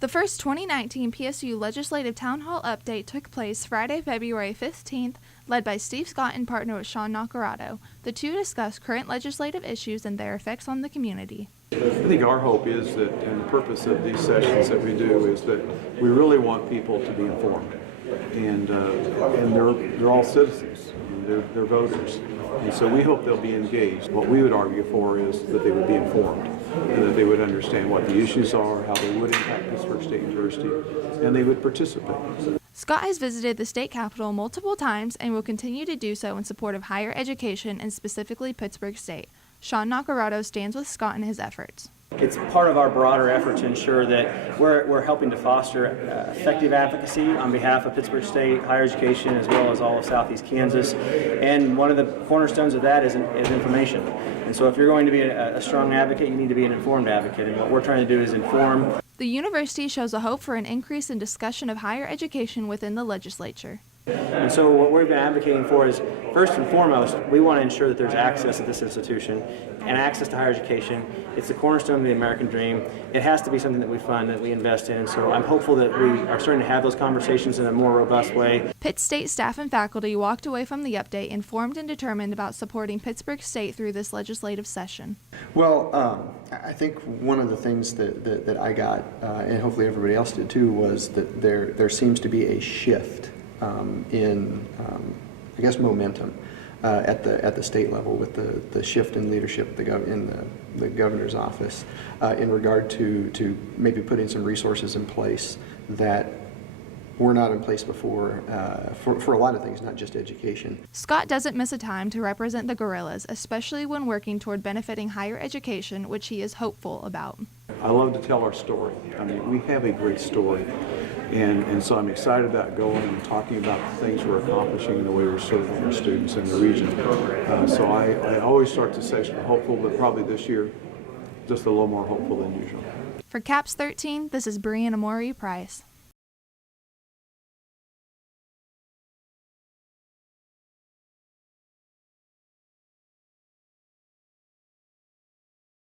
The first 2019 PSU Legislative Town Hall update took place Friday, February 15th, led by Steve Scott in partner with Sean Nacarado. The two discussed current legislative issues and their effects on the community. I think our hope is that, and the purpose of these sessions that we do is that we really want people to be informed. And they're all citizens, they're voters. And so we hope they'll be engaged. What we would argue for is that they would be informed and that they would understand what the issues are, how they would impact Pittsburg State University, and they would participate. Scott has visited the state capitol multiple times and will continue to do so in support of higher education and specifically Pittsburg State. Sean Nacarado stands with Scott in his efforts. It's part of our broader effort to ensure that we're helping to foster effective advocacy on behalf of Pittsburg State, higher education, as well as all of Southeast Kansas. And one of the cornerstones of that is information. And so if you're going to be a strong advocate, you need to be an informed advocate. And what we're trying to do is inform. The university shows a hope for an increase in discussion of higher education within the legislature. And so what we've been advocating for is, first and foremost, we want to ensure that there's access at this institution and access to higher education. It's the cornerstone of the American dream. It has to be something that we fund, that we invest in. And so I'm hopeful that we are starting to have those conversations in a more robust way. Pitt State staff and faculty walked away from the update informed and determined about supporting Pittsburg State through this legislative session. Well, I think one of the things that I got, and hopefully everybody else did too, was that there seems to be a shift in, I guess, momentum at the state level with the shift in leadership in the governor's office in regard to maybe putting some resources in place that were not in place before for a lot of things, not just education. Scott doesn't miss a time to represent the guerrillas, especially when working toward benefiting higher education, which he is hopeful about. I love to tell our story. I mean, we have a great story. And so I'm excited about going and talking about the things we're accomplishing and the way we're serving our students in the region. So I always start the session hopeful, but probably this year just a little more hopeful than usual. For CAPS 13, this is Brianna Price.